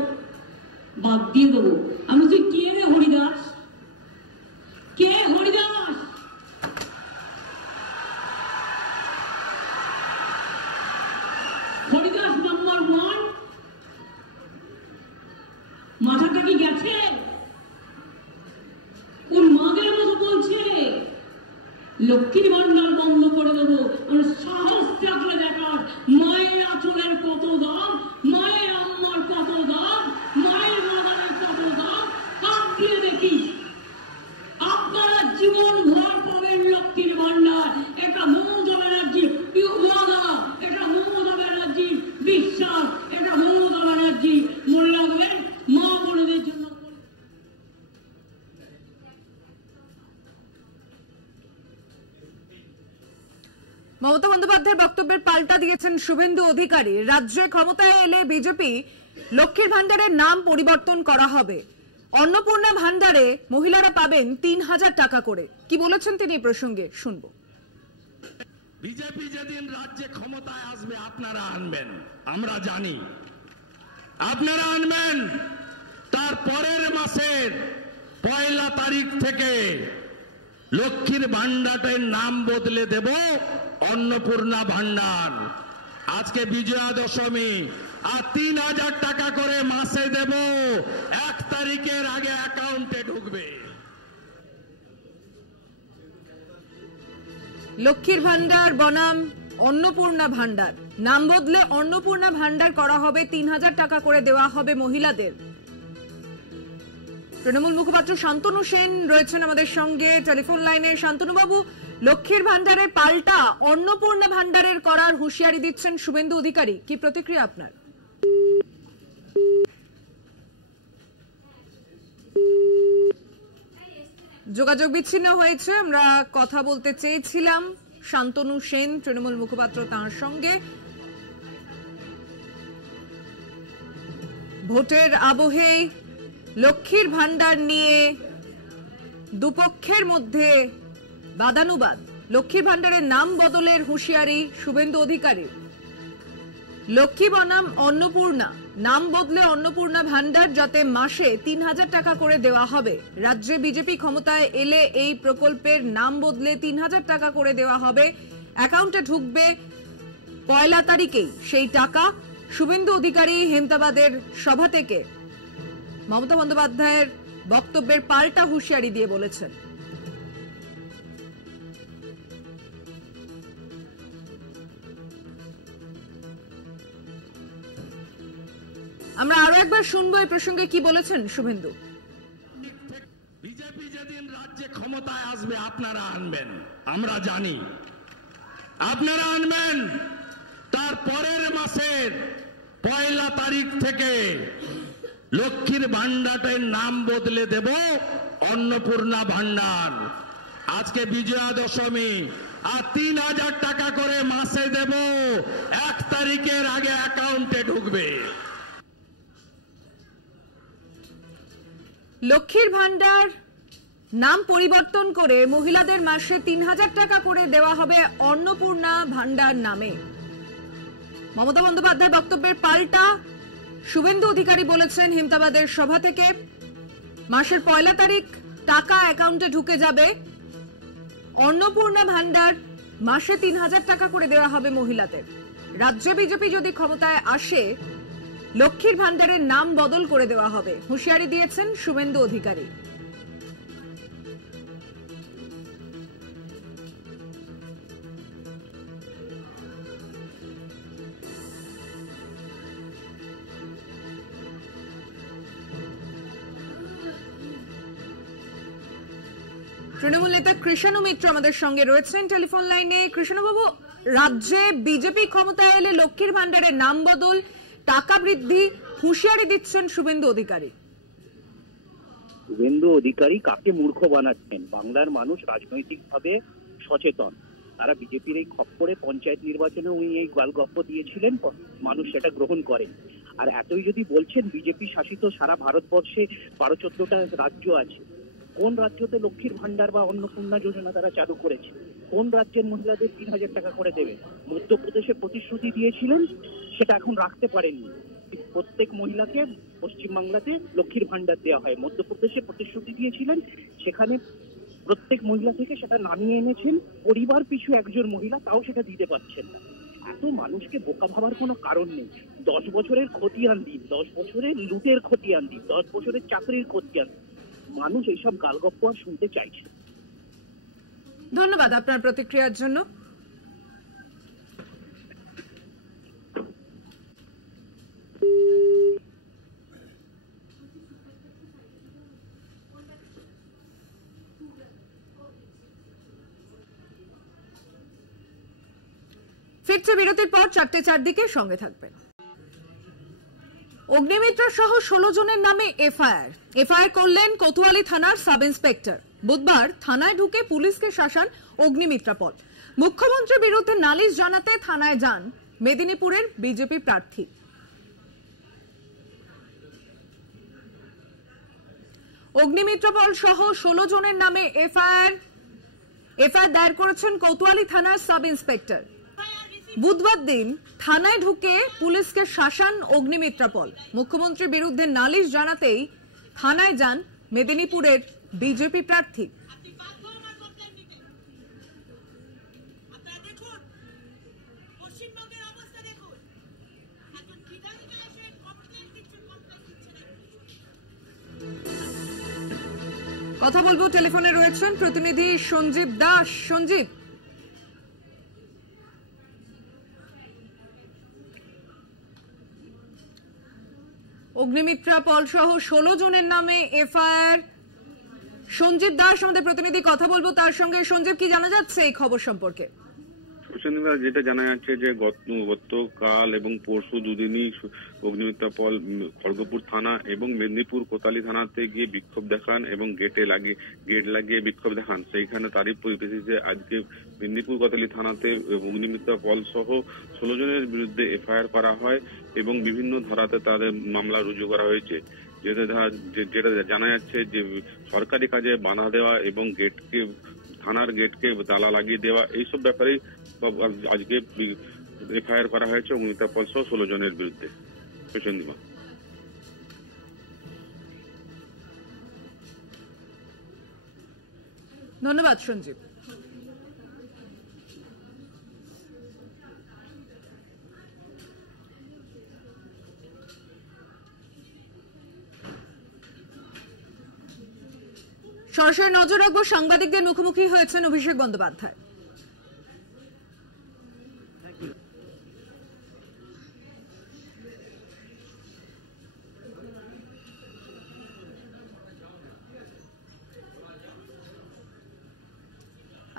বাদ দিয়ে দেবো। আমি তুই কে রে হরিদাস, কে হরিদাস? হরিদাস নাম্বার 1, মাথাটা কি গেছে? ওর মাদের মতো বলছে লক্ষ্মীর ভান্ডার বন্ধ করে দেবো। আর সাহস থাকলে দেখার মায়ের আঁচলের কত দাম, মায়ের আম্মার কত দাম, মায়ের মাদারের কত দাম, হাত দিয়ে দেখি। আপনারা জীবন ভর পাবেন লক্ষ্মীর ভান্ডার। এটা মমতা ব্যানার্জির ওয়াদা, এটা মমতা ব্যানার্জির বিশ্বাস, এটা মমতা ব্যানার্জি। মনে রাখবেন মা বোনেদের জন্য। মমতা বন্দ্যোপাধ্যায়ের বক্তব্যের পাল্টা দিয়েছেন শুভেন্দু অধিকারী। রাজ্যে ক্ষমতায় এলে বিজেপি লক্ষ্মীর ভান্ডারের নাম পরিবর্তন করা হবে, অন্নপূর্ণা ভান্ডারে মহিলারা পাবেন 3000 টাকা করে। কি বলেছেন তিনি এই প্রসঙ্গে শুনব। বিজেপি যেদিন রাজ্যে ক্ষমতায় আসবে আপনারা আনবেন, আমরা জানি আপনারা আনবেন। তার পরের মাসের 1 তারিখ থেকে লক্ষ্মীর ভান্ডারের নাম বদলে দেব অন্নপূর্ণা ভান্ডার। আজকে বিজয়া দশমী, আর 3000 টাকা করে মাসে দেব, 1 তারিখের আগে অ্যাকাউন্টে ঢুকবে। লক্ষ্মীর ভান্ডার বনাম অন্নপূর্ণা ভান্ডার, নাম বদলে অন্নপূর্ণা ভান্ডার করা হবে, 3000 টাকা করে দেওয়া হবে মহিলাদের। তৃণমূল মুখপাত্র শান্তনু সেন রয়েছেন আমাদের সঙ্গে টেলিফোন লাইনে। শান্তনু বাবু, লক্ষ্মীর ভান্ডারের পাল্টা অন্নপূর্ণা ভান্ডারের করার হুঁশিয়ারি দিচ্ছেন শুভেন্দু অধিকারী, কি প্রতিক্রিয়া আপনার? যোগাযোগ বিচ্ছিন্ন হয়েছে, আমরা কথা বলতে চেয়েছিলাম শান্তনু সেন তৃণমূল মুখপাত্র তাঁর সঙ্গে। ভোটের আবহে লক্ষ্মীর ভান্ডার নিয়ে দুপক্ষের মধ্যে বাদানুবাদ, লক্ষ্মীর ভান্ডারের নাম বদলের হুঁশিয়ারি শুভেন্দু অধিকারী। লক্ষ্মী বনাম অন্নপূর্ণা, নাম বদলে অন্নপূর্ণা ভান্ডার, যাতে মাসে 3000 টাকা করে দেওয়া হবে। রাজ্যে বিজেপি ক্ষমতায় এলে এই প্রকল্পের নাম বদলে 3000 টাকা করে দেওয়া হবে, অ্যাকাউন্টে ঢুকবে 1 তারিখেই সেই টাকা। শুভেন্দু অধিকারী হেমতাবাদের সভা থেকে মমতা বন্দ্যোপাধ্যায়ের বক্তব্যের পাল্টা হুঁশিয়ারি দিয়ে বলেছেন। আমরা আরো একবার শুনবো এই প্রসঙ্গে কি বলেছেন শুভেন্দু। বিজেপি যেদিন রাজ্যে ক্ষমতায় আসবে আপনারা আনবেন, আমরা জানি আপনারা আনবেন। তার পরের মাসের 1 তারিখ থেকে লক্ষ্মীর ভান্ডারের নাম বদলে দেব অন্নপূর্ণা ভান্ডার। আজকে বিজয়া দশমী, আর 3000 টাকা করে মাসে দেব, 1 তারিখের আগে অ্যাকাউন্টে ঢুকবে। লক্ষ্মীর ভান্ডার নাম পরিবর্তন করে মহিলাদের মাসে 3000 টাকা করে দেওয়া হবে অন্নপূর্ণা ভান্ডার নামে। মমতা বন্দ্যোপাধ্যায়ের বক্তব্যের পাল্টা শুভেন্দু অধিকারী বলেছেন হেমতাবাদের সভা থেকে মাসের 1 তারিখ টাকা অ্যাকাউন্টে ঢুকে যাবে, অন্নপূর্ণা ভান্ডার মাসে 3000 টাকা করে দেওয়া হবে মহিলাদের। রাজ্যে বিজেপি যদি ক্ষমতায় আসে লক্ষ্মীর ভান্ডারের নাম বদল করে দেওয়া হবে, হুঁশিয়ারি দিয়েছেন শুভেন্দু অধিকারী। তৃণমূল নেতা কৃষাণু মিত্র আমাদের সঙ্গে রয়েছেন টেলিফোন লাইনে। কৃষ্ণবাবু, রাজ্যে বিজেপি ক্ষমতায় এলে লক্ষ্মীর ভান্ডারের নাম বদল, টাকা বৃদ্ধি, হুঁশিয়ারি দিচ্ছেন শুভেন্দু অধিকারী। শুভেন্দু অধিকারী কাকে মূর্খ বানাচ্ছেন? বাংলার মানুষ রাজনৈতিকভাবে সচেতন, তারা বিজেপির এই খপ্পরে পঞ্চায়েত নির্বাচনে উনি এই গল্প দিয়েছিলেন, মানুষ সেটা গ্রহণ করেন। আর এতই যদি বলছেন বিজেপি শাসিত সারা ভারতবর্ষে 12-14টা রাজ্য আছে, কোন রাজ্যতে লক্ষ্মীর ভান্ডার বা অন্নপূর্ণা যোজনা তারা চালু করেছে? কোন রাজ্যের মহিলাদের 3000 টাকা করে দেবে? মধ্যপ্রদেশে প্রতিশ্রুতি দিয়েছিলেন, সেটা এখন রাখতে পারেননি। প্রত্যেক মহিলাকে পশ্চিমবাংলাতে লক্ষ্মীর ভান্ডার দেওয়া হয়, মধ্যপ্রদেশে প্রতিশ্রুতি দিয়েছিলেন, সেখানে প্রত্যেক মহিলা থেকে সেটা নামিয়ে এনেছেন, পরিবার পিছু একজন মহিলা, তাও সেটা দিতে পারছেন না। এত মানুষকে বোকা ভাবার কোনো কারণ নেই। 10 বছরের খতিয়ান দিন, 10 বছরের লুটের খতিয়ান দিন, 10 বছরের চাকরির খতিয়ান দিন। মানুষ এইসব গালগপ্প আর শুনতে চাইছে। ধন্যবাদ আপনার প্রতিক্রিয়ার জন্য। ফিরছে বিরতির পর 4:04 দিকে, সঙ্গে থাকবেন। অগ্নিমিত্র সহ 16 জনের নামে এফআইআর করলেন কোতোয়ালি থানার সাব ইন্সপেক্টর। বুধবার থানায় ঢুকে পুলিশকে শাসান অগ্নিমিত্রা পল। মুখ্যমন্ত্রীর বিরুদ্ধে নালিশ জানাতে থানায় যান মেদিনীপুরের বিজেপি প্রার্থী। অগ্নিমিত্রা পল সহ 16 জনের নামে এফআইআর দায়ের করেছেন কোতোয়ালি থানার সাব ইন্সপেক্টর। বুধবার দিন থানায় ঢুকে পুলিশকে শাসান অগ্নিমিত্রা পল। মুখ্যমন্ত্রীর বিরুদ্ধে নালিশ জানাতেই থানায় যান মেদিনীপুরের বিজেপি প্রার্থী। কথা বলবো, টেলিফোনে রয়েছেন প্রতিনিধি সঞ্জীব দাস। সঞ্জীব, অগ্নিমিত্রা পল সহ 16 জনের নামে এফআইআর। সঞ্জীব দাস আমাদের প্রতিনিধি, কথা বলবো তার সঙ্গে। সঞ্জীব, কি জানা যাচ্ছে এই খবর সম্পর্কে? যেটা জানা যাচ্ছে যে গতকাল এবং পরশু দুদিনই অগ্নিমিত্রা পল খড়গপুর থানা এবং মেদিনীপুর কোতোয়ালি থানাতে গিয়ে বিক্ষোভ দেখান এবং গেট লাগিয়ে বিক্ষোভ দেখান। সেইখানে তারই পরিপ্রেক্ষিতে আজকে মেদিনীপুর কোতোয়ালি থানাতে অগ্নিমিত্রা পল সহ 16 জনের বিরুদ্ধে এফআইআর করা হয় এবং বিভিন্ন ধারাতে তাদের মামলা রুজু করা হয়েছে। যেটা জানা যাচ্ছে যে সরকারি কাজে বাধা দেওয়া এবং থানার গেটকে তালা লাগিয়ে দেওয়া, এইসব ব্যাপারে আজকে এফআইআর করা হয়েছে অগ্নিমিত্রা পল সহ 16 জনের বিরুদ্ধে। ধন্যবাদ সঞ্জীব। সরাসরি নজর রাখবো, সাংবাদিকদের মুখোমুখি হয়েছেন অভিষেক বন্দ্যোপাধ্যায়।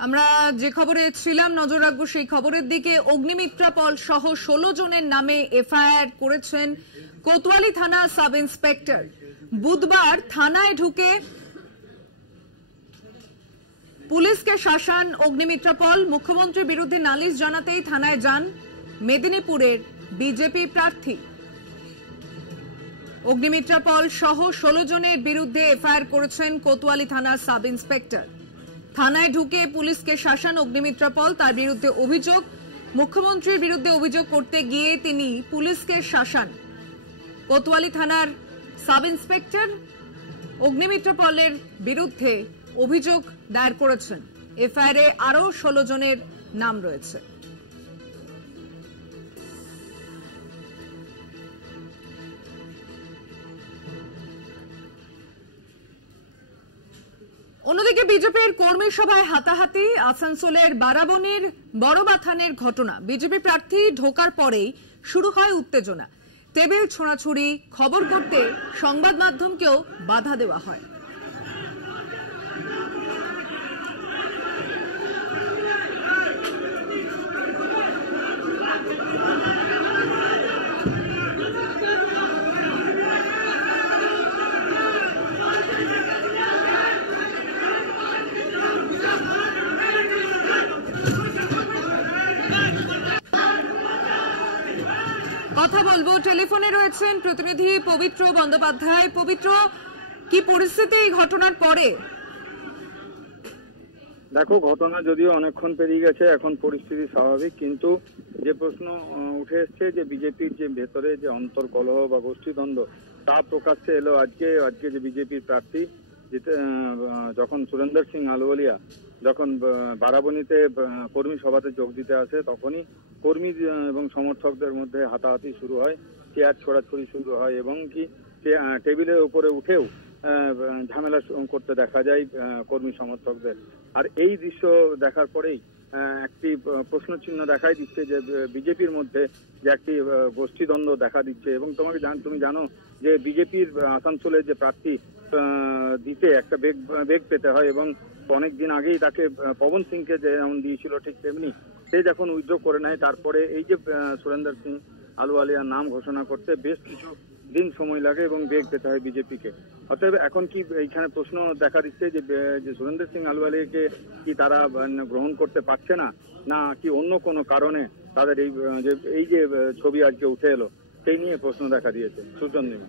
আমরা যে খবরে ছিলাম নজর রাখবো সেই খবরের দিকে। অগ্নিমিত্রা পল সহ 16 জনের নামে এফআইআর করেছেন কোতোয়ালি থানা সাব ইন্সপেক্টর। বুধবার থানায় ঢুকে পুলিশকে শাসান অগ্নিমিত্রা পল। মুখ্যমন্ত্রীর বিরুদ্ধে নালিশ জানাতেই থানায় যান মেদিনীপুরের বিজেপি প্রার্থী। অগ্নিমিত্রা পল সহ 16 জনের বিরুদ্ধে এফআইআর করেছেন কোতোয়ালি থানার সাব ইন্সপেক্টর। থানায় ঢুকে পুলিশকে শাসান অগ্নিমিত্রা পল। তার বিরুদ্ধে অভিযোগ, মুখ্যমন্ত্রীর বিরুদ্ধে অভিযোগ করতে গিয়ে তিনি পুলিশকে শাসান। কোতোয়ালি থানার সাব ইন্সপেক্টর অগ্নিমিত্রা পলের বিরুদ্ধে অভিযোগ দায়ের করেছেন। এফআইআরে আরো 16 জনের নাম রয়েছে। অন্যদিকে বিজেপির কর্মী সভায় হাতাহাতি, আসানসোলের বারাবণীর বড়বাথানের ঘটনা। বিজেপি প্রার্থী ঢোকার পরেই শুরু হয় উত্তেজনা। টেবিল ছোঁড়াছুড়ি, খবর করতে সংবাদ মাধ্যমকেও বাধা দেওয়া হয়। বলবো, টেলিফোনে রয়েছেন প্রতিনিধি পবিত্র বন্দ্যোপাধ্যায়। পবিত্র, কি পরিস্থিতি এই ঘটনার পরে? দেখো, ঘটনা যদিও অনেকক্ষণ পেরিয়ে গেছে, এখন পরিস্থিতি স্বাভাবিক, কিন্তু যে প্রশ্ন উঠে এসছে যে বিজেপির যে ভেতরে যে অন্তর্কলহ বা গোষ্ঠীদ্বন্দ্ব তা প্রকাশ্যে এলো আজকে যে বিজেপির প্রার্থী যখন সুরেন্দর সিং আলুওয়ালিয়া যখন বারাবণীতে কর্মী সভাতে যোগ দিতে আসে, তখনই কর্মী এবং সমর্থকদের মধ্যে হাতাহাতি শুরু হয়, চেয়ার ছোড়াছুড়ি শুরু হয় এবং কি টেবিলের উপরে উঠেও ঝামেলা করতে দেখা যায় কর্মী সমর্থকদের। আর এই দৃশ্য দেখার পরেই একটি প্রশ্ন চিহ্ন দেখাই দিচ্ছে যে বিজেপির মধ্যে যে একটি গোষ্ঠীদ্বন্দ্ব দেখা দিচ্ছে। এবং তুমি জানো যে বিজেপির আসানসোলে যে প্রার্থী দিতে একটা বেগ পেতে হয় এবং অনেকদিন আগেই তাকে পবন সিংকে যেমন দিয়েছিল ঠিক তেমনি সে যখন উইথড্র করে নেয়, তারপরে এই যে সুরেন্দর সিং আলুওয়ালিয়ার নাম ঘোষণা করতে বেশ কিছু দিন সময় লাগে এবং বেগ পেতে হয় বিজেপিকে। অতএব এখন কি এইখানে প্রশ্ন দেখা দিচ্ছে যে সুরেন্দর সিং আলুওয়ালিয়াকে কি তারা গ্রহণ করতে পারছে না, না কি অন্য কোনো কারণে তাদের এই যে ছবি আজকে উঠে এলো সেই নিয়ে প্রশ্ন দেখা দিয়েছে। সুচন্দ্রিমা,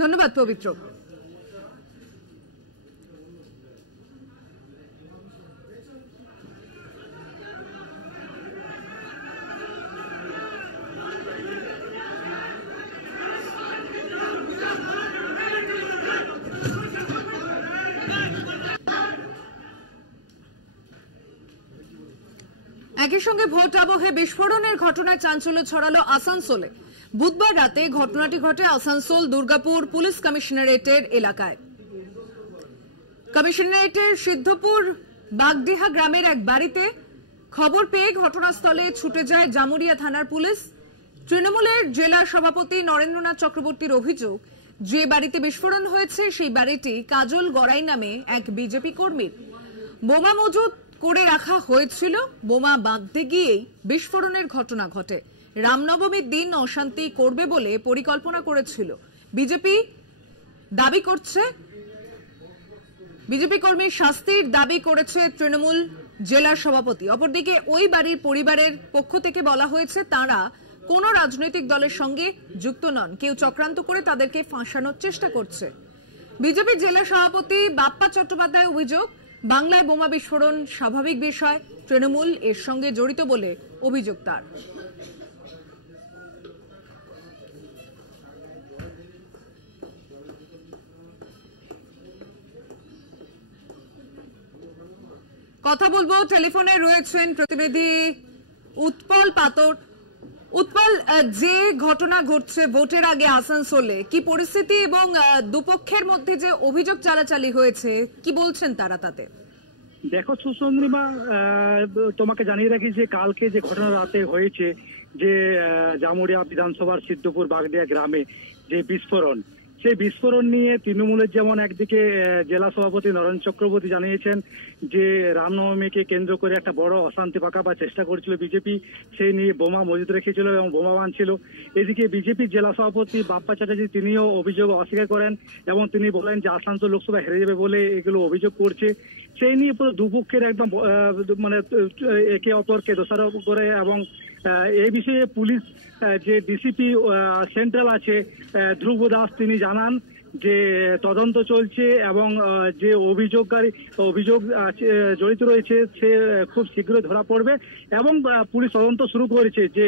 ধন্যবাদ পবিত্র। একই সঙ্গে ভোট আবহে বিস্ফোরণের ঘটনায় চাঞ্চল্য ছড়ালো আসানসোলে। বুধবার রাতে ঘটনাটি ঘটে আসানসোল দুর্গাপুর পুলিশ কমিশনারেটের এলাকায়। কমিশনারেটের সিদ্ধপুর বাগডিহা গ্রামের এক বাড়িতে খবর পেয়ে ঘটনাস্থলে ছুটে যায় জামুরিয়া থানার পুলিশ। তৃণমূলের জেলা সভাপতি নরেন্দ্রনাথ চক্রবর্তীর অভিযোগ, যে বাড়িতে বিস্ফোরণ হয়েছে সেই বাড়িটি কাজল গড়াই নামে এক বিজেপি কর্মীর। বোমা মজুত করে রাখা হয়েছিল, বোমা বাঁধতে গিয়েই বিস্ফোরণের ঘটনা ঘটে। রামনবমীর দিন অশান্তি করবে বলে পরিকল্পনা করেছিল বিজেপি দাবি করছে। বিজেপি কর্মীর শাস্তির দাবি করেছে তৃণমূল জেলা সভাপতি। অপরদিকে ওই বাড়ির পরিবারের পক্ষ থেকে বলা হয়েছে তারা কোন রাজনৈতিক দলের সঙ্গে যুক্ত নন, কেউ চক্রান্ত করে তাদেরকে ফাঁসানোর চেষ্টা করছে। বিজেপি জেলা সভাপতি বাপ্পা চট্টোপাধ্যায় অভিযোগ, বাংলায় বোমা বিস্ফোরণ স্বাভাবিক বিষয়, তৃণমূল এর সঙ্গে জড়িত বলে অভিযোগ তার। কথা বলবো, টেলিফোনে রয়েছেন প্রতিনিধি উৎপল পাতর। উৎপল, যে ঘটনা ঘটছে ভোটের আগে আসানসোলে, কি পরিস্থিতি এবং দুপক্ষের মধ্যে যে অভিযোগ চালাচালি হয়েছে কি বলছেন তারা তাতে? দেখো সুচন্দ্রিমা, তোমাকে জানিয়ে রাখি যে কালকে যে ঘটনা রাতে হয়েছে যে জামুরিয়া বিধানসভার সিদ্ধপুর বাগডিয়া গ্রামে যে বিস্ফোরণ, সেই বিস্ফোরণ নিয়ে তৃণমূলের যেমন একদিকে জেলা সভাপতি নরেন চক্রবর্তী জানিয়েছেন যে রামনবমীকে কেন্দ্র করে একটা বড় অশান্তি পাকাবার চেষ্টা করেছিল বিজেপি, সেই নিয়ে বোমা মজুত রেখেছিল এবং বোমা বাঁধছিল। এদিকে বিজেপির জেলা সভাপতি বাপ্পা চ্যাটার্জি তিনিও অভিযোগ অস্বীকার করেন এবং তিনি বলেন যে আসানসোল লোকসভা হেরে যাবে বলে এগুলো অভিযোগ করছে। সেই নিয়ে পুরো দুপক্ষের একদম মানে একে অপরকে দোষারোপ করে এবং এই বিষয়ে পুলিশ যে ডিসিপি সেন্ট্রাল আছে ধ্রুব দাস তিনি জানান যে তদন্ত চলছে এবং যে অভিযোগ জড়িত রয়েছে সে খুব শীঘ্রই ধরা পড়বে এবং পুলিশ তদন্ত শুরু করেছে যে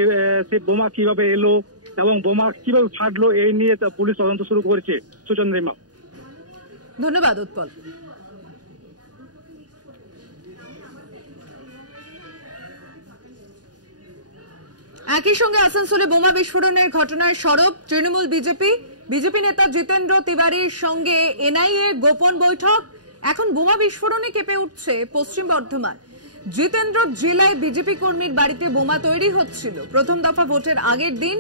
সে বোমা কিভাবে এলো এবং বোমা কিভাবে ফাটলো এই নিয়ে পুলিশ তদন্ত শুরু করেছে। সুচন্দ্রিমা, ধন্যবাদ উৎপল। একই সঙ্গে আসানসোলে বোমা বিস্ফোরণের ঘটনায় সরব তৃণমূল বিজেপি নেতা জিতেন্দ্র তিওয়ারির সঙ্গে এনআইএ গোপন বৈঠক। এখন বোমা বিস্ফোরণে কেঁপে উঠছে পশ্চিম বর্ধমান। জিতেন্দ্র জেলায় বিজেপি কর্মীর বাড়িতে বোমা তৈরি হচ্ছিল। প্রথম দফা ভোটের আগের দিন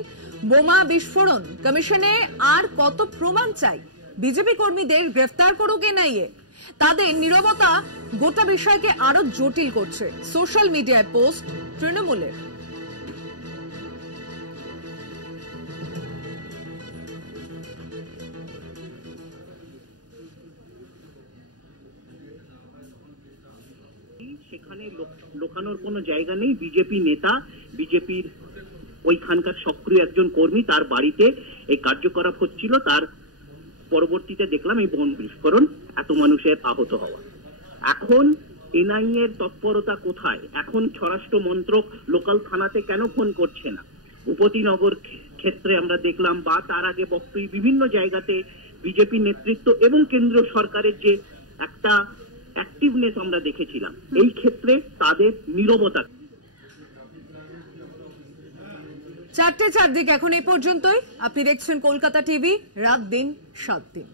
বোমা বিস্ফোরণ। কমিশনে আর কত প্রমাণ চাই? বিজেপি কর্মীদের গ্রেফতার করুক এনআইএ। তাদের নীরবতা গোটা বিষয়কে আরো জটিল করছে। সোশ্যাল মিডিয়ায় পোস্ট তৃণমূলের। সেখানে লোকানোর কোনো জায়গা নেই। বিজেপি নেতা, বিজেপির ওইখানকার সক্রিয় একজন কর্মী, তার বাড়িতে এই কার্যকলাপ হচ্ছিল, তার পরবর্তীতে দেখলাম এই বোম বিস্ফোরণ, এত মানুষের আহত হওয়া। এখন এনআইএ এর তৎপরতা কোথায়? এখন স্বরাষ্ট্র মন্ত্রক লোকাল থানাতে কেন ফোন করছে না? ভূপতিনগর ক্ষেত্রে আমরা দেখলাম, বা তার আগে বক্তব্য বিভিন্ন জায়গাতে বিজেপি নেতৃত্ব এবং কেন্দ্রীয় সরকারের যে একটা অ্যাক্টিভনেস আমরা দেখেছিলাম, এই ক্ষেত্রে তাদের নীরবতা। 4টে 4 দিক এখন এই পর্যন্তই। আপনি দেখছেন কলকাতা টিভি, রাত দিন 7 দিন।